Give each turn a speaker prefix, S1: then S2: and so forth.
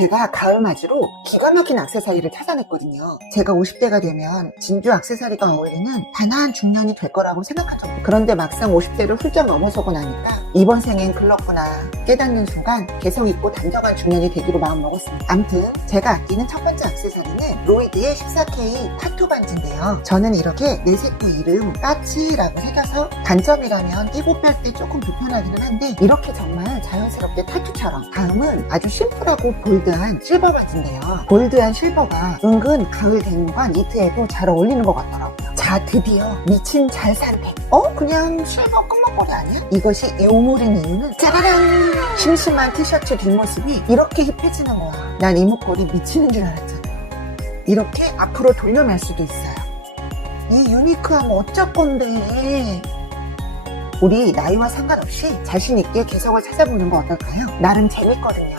S1: 제가 가을 맞이로 기가 막힌 악세사리를 찾아냈거든요. 제가 50대가 되면 진주 악세사리가 어울리는 단아한 중년이 될 거라고 생각하죠. 그런데 막상 50대를 훌쩍 넘어서고 나니까 이번 생엔 글렀구나 깨닫는 순간 개성 있고 단정한 중년이 되기로 마음먹었습니다. 암튼 제가 아끼는 첫 번째 악세사리는 로이드의 14K 타투 반지인데요. 저는 이렇게 내 색깔 이름 까치라고 새겨서 단점이라면 끼고 뺄 때 조금 불편하기는 한데 이렇게 정말 자연스럽게 타투처럼 다음은 아주 심플하고 볼드한 실버 반지인데요. 볼드한 실버가 은근 가을 데님과 니트에도 잘 어울리는 것 같더라고요. 자 드디어 미친 잘 산택. 어? 그냥 실버 끝목걸이 아니야? 이것이 요물인 이유는 짜라란 심심한 티셔츠 뒷모습이 이렇게 힙해지는 거야. 난 이 목걸이 미치는 줄 알았잖아. 이렇게 앞으로 돌려맬 수도 있어요. 이 유니크함 어쩔 건데? 우리 나이와 상관없이 자신 있게 개성을 찾아보는 거 어떨까요? 나름 재밌거든요.